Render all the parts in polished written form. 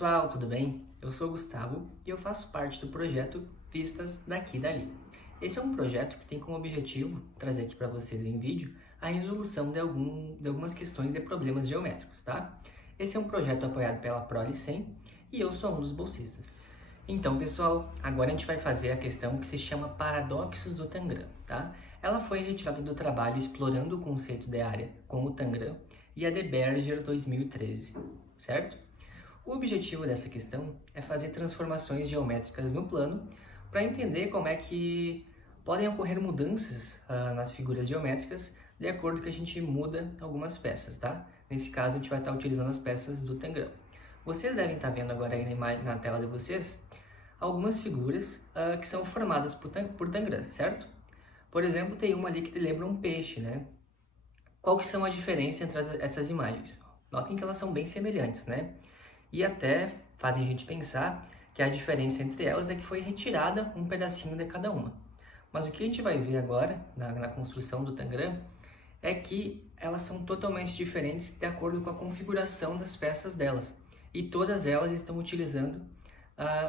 pessoal, tudo bem? Eu sou o Gustavo e eu faço parte do projeto Vistas Daqui e Dali. Esse é um projeto que tem como objetivo trazer aqui para vocês em vídeo a resolução de algumas questões de problemas geométricos, tá? Esse é um projeto apoiado pela ProLicem e eu sou um dos bolsistas. Então, pessoal, agora a gente vai fazer a questão que se chama Paradoxos do Tangram, tá? Ela foi retirada do trabalho Explorando o Conceito de Área com o Tangram e a de Berger 2013, certo? O objetivo dessa questão é fazer transformações geométricas no plano para entender como é que podem ocorrer mudanças nas figuras geométricas de acordo com que a gente muda algumas peças, tá? Nesse caso, a gente vai estar utilizando as peças do Tangram. Vocês devem estar vendo agora aí na tela de vocês algumas figuras que são formadas por Tangram, certo? Por exemplo, tem uma ali que te lembra um peixe, né? Qual que são a diferença entre essas imagens? Notem que elas são bem semelhantes, né? E até fazem a gente pensar que a diferença entre elas é que foi retirada um pedacinho de cada uma. Mas o que a gente vai ver agora, na construção do Tangram, é que elas são totalmente diferentes de acordo com a configuração das peças delas. E todas elas estão utilizando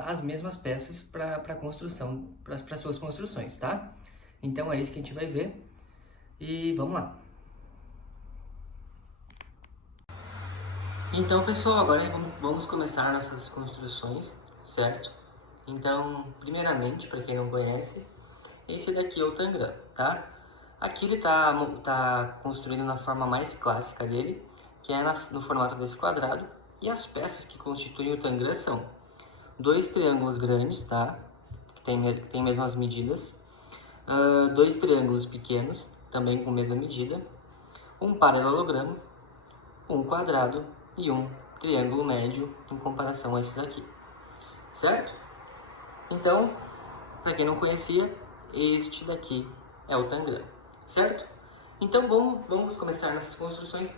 as mesmas peças para construção, para suas construções, tá? Então é isso que a gente vai ver e vamos lá. Então, pessoal, agora vamos começar nossas construções, certo? Então, primeiramente, para quem não conhece, esse daqui é o Tangram, tá? Aqui ele tá construído na forma mais clássica dele, que é no formato desse quadrado, e as peças que constituem o Tangram são dois triângulos grandes, tá? Que tem mesmas medidas, dois triângulos pequenos, também com mesma medida, um paralelogramo, um quadrado e um triângulo médio em comparação a esses aqui, certo? Então, para quem não conhecia, este daqui é o Tangram, certo? Então vamos começar nossas construções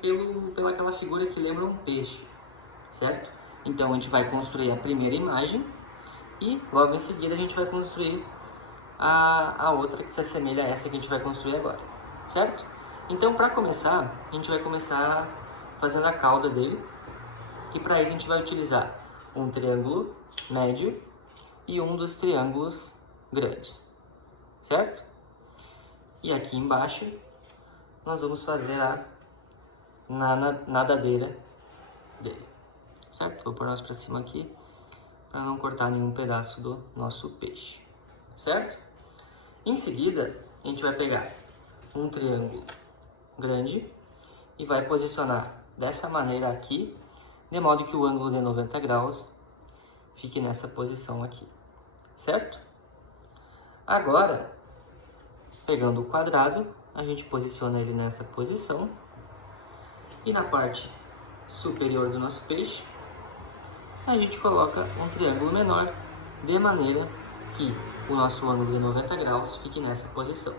pelaquela figura que lembra um peixe, certo? Então a gente vai construir a primeira imagem e logo em seguida a gente vai construir a outra que se assemelha a essa que a gente vai construir agora, certo? Então para começar, a gente vai começar fazendo a cauda dele, e para isso a gente vai utilizar um triângulo médio e um dos triângulos grandes, certo? E aqui embaixo nós vamos fazer a nadadeira dele, certo? Vou pôr nós para cima aqui para não cortar nenhum pedaço do nosso peixe, certo? Em seguida a gente vai pegar um triângulo grande e vai posicionar dessa maneira aqui, de modo que o ângulo de 90 graus fique nessa posição aqui, certo? Agora, pegando o quadrado, a gente posiciona ele nessa posição e na parte superior do nosso peixe, a gente coloca um triângulo menor, de maneira que o nosso ângulo de 90 graus fique nessa posição,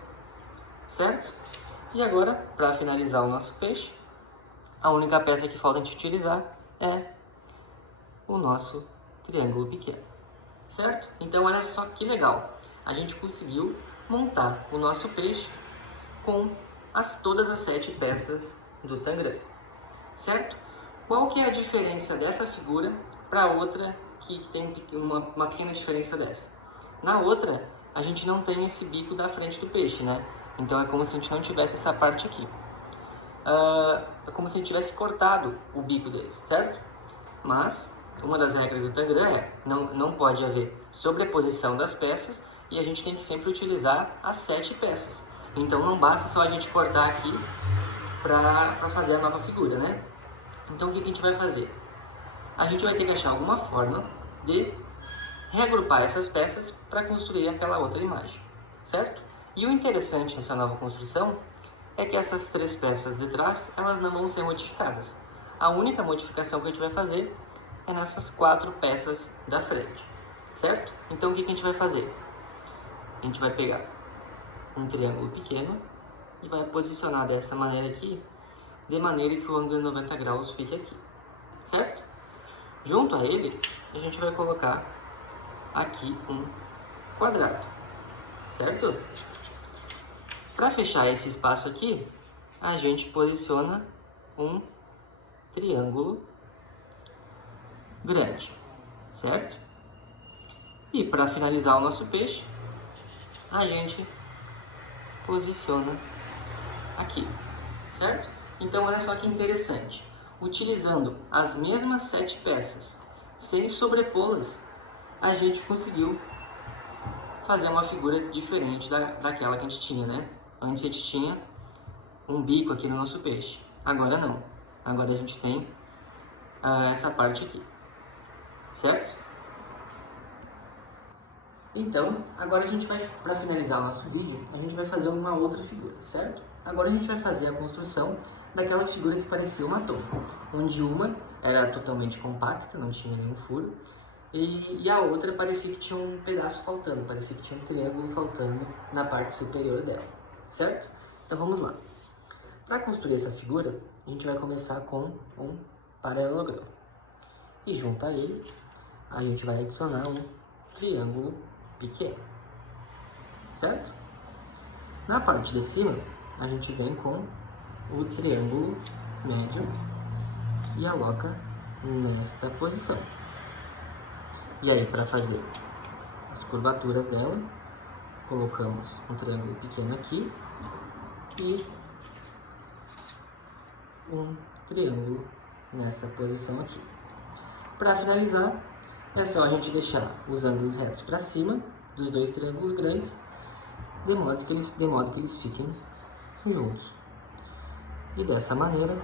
certo? E agora, para finalizar o nosso peixe, a única peça que falta a gente utilizar é o nosso triângulo pequeno, certo? Então olha só que legal, a gente conseguiu montar o nosso peixe com todas as 7 peças do Tangram, certo? Qual que é a diferença dessa figura para outra que tem uma pequena diferença dessa? Na outra, a gente não tem esse bico da frente do peixe, né? Então é como se a gente não tivesse essa parte aqui. É como se a gente tivesse cortado o bico deles, certo? Mas uma das regras do Tangram é não pode haver sobreposição das peças e a gente tem que sempre utilizar as 7 peças. Então não basta só a gente cortar aqui para fazer a nova figura, né? Então o que a gente vai fazer? A gente vai ter que achar alguma forma de reagrupar essas peças para construir aquela outra imagem, certo? E o interessante nessa nova construção é que essas 3 peças de trás, elas não vão ser modificadas. A única modificação que a gente vai fazer é nessas 4 peças da frente, certo? Então o que a gente vai fazer? A gente vai pegar um triângulo pequeno e vai posicionar dessa maneira aqui, de maneira que o ângulo de 90 graus fique aqui, certo? Junto a ele, a gente vai colocar aqui um quadrado, certo? Para fechar esse espaço aqui, a gente posiciona um triângulo grande, certo? E para finalizar o nosso peixe, a gente posiciona aqui, certo? Então olha só que interessante, utilizando as mesmas 7 peças, sem sobrepô-las, a gente conseguiu fazer uma figura diferente daquela que a gente tinha, né? Antes a gente tinha um bico aqui no nosso peixe, agora não. Agora a gente tem essa parte aqui, certo? Então, agora a gente vai, para finalizar o nosso vídeo, a gente vai fazer uma outra figura, certo? Agora a gente vai fazer a construção daquela figura que parecia uma torre, onde uma era totalmente compacta, não tinha nenhum furo, e a outra parecia que tinha um pedaço faltando, parecia que tinha um triângulo faltando na parte superior dela, certo? Então vamos lá. Para construir essa figura, a gente vai começar com um paralelogramo. E junto a ele, a gente vai adicionar um triângulo pequeno, certo? Na parte de cima, a gente vem com o triângulo médio e aloca nesta posição. E aí, para fazer as curvaturas dela, colocamos um triângulo pequeno aqui e um triângulo nessa posição aqui. Para finalizar, é só a gente deixar os ângulos retos para cima dos dois triângulos grandes, de modo que eles fiquem juntos. E dessa maneira,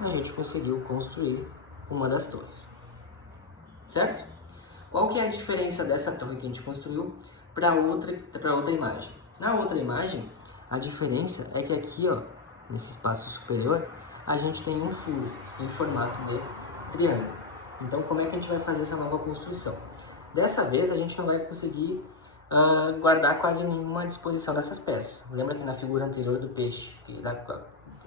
a gente conseguiu construir uma das torres. Certo? Qual que é a diferença dessa torre que a gente construiu para outra imagem? Na outra imagem, a diferença é que aqui, ó, nesse espaço superior, a gente tem um furo em formato de triângulo. Então, como é que a gente vai fazer essa nova construção? Dessa vez, a gente não vai conseguir guardar quase nenhuma disposição dessas peças. Lembra que na figura anterior do peixe,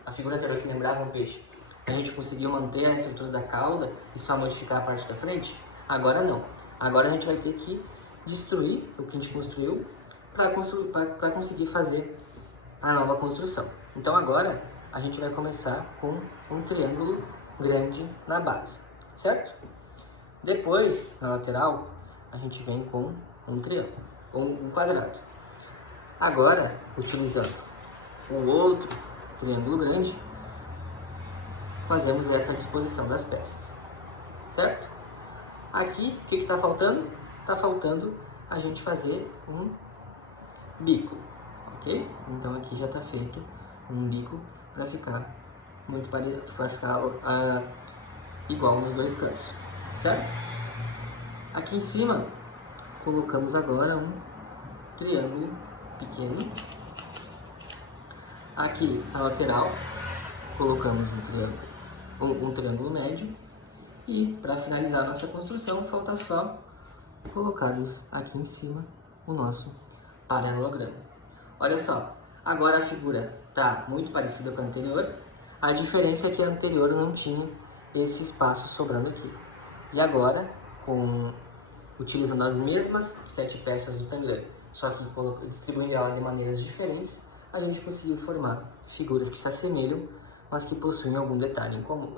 a figura anterior que lembrava um peixe, a gente conseguiu manter a estrutura da cauda e só modificar a parte da frente? Agora não. Agora a gente vai ter que destruir o que a gente construiu para conseguir fazer a nova construção. Então agora a gente vai começar com um triângulo grande na base, certo? Depois, na lateral, a gente vem com um triângulo, ou um quadrado. Agora, utilizando o outro triângulo grande, fazemos essa disposição das peças, certo? Aqui, o que está faltando? Está faltando a gente fazer um bico, ok? Então aqui já está feito um bico para ficar muito parecido, para ficar igual nos dois cantos, certo? Aqui em cima, colocamos agora um triângulo pequeno. Aqui na lateral, colocamos um triângulo médio. E para finalizar a nossa construção, falta só colocarmos aqui em cima o nosso paralelogramo. Olha só, agora a figura está muito parecida com a anterior. A diferença é que a anterior não tinha esse espaço sobrando aqui. E agora, utilizando as mesmas 7 peças do tangram, só que distribuindo ela de maneiras diferentes, a gente conseguiu formar figuras que se assemelham, mas que possuem algum detalhe em comum,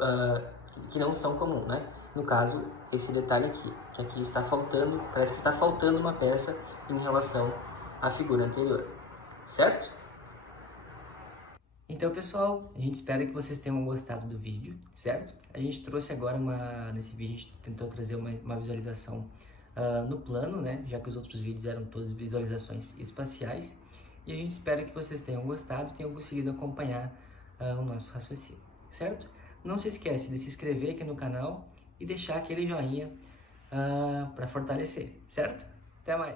que não são comuns, né? No caso, esse detalhe aqui, que aqui está faltando, parece que está faltando uma peça em relação à figura anterior, certo? Então, pessoal, a gente espera que vocês tenham gostado do vídeo, certo? A gente trouxe agora nesse vídeo, a gente tentou trazer uma visualização no plano, né? Já que os outros vídeos eram todas visualizações espaciais. E a gente espera que vocês tenham gostado e tenham conseguido acompanhar o nosso raciocínio, certo? Não se esquece de se inscrever aqui no canal e deixar aquele joinha para fortalecer, certo? Até mais!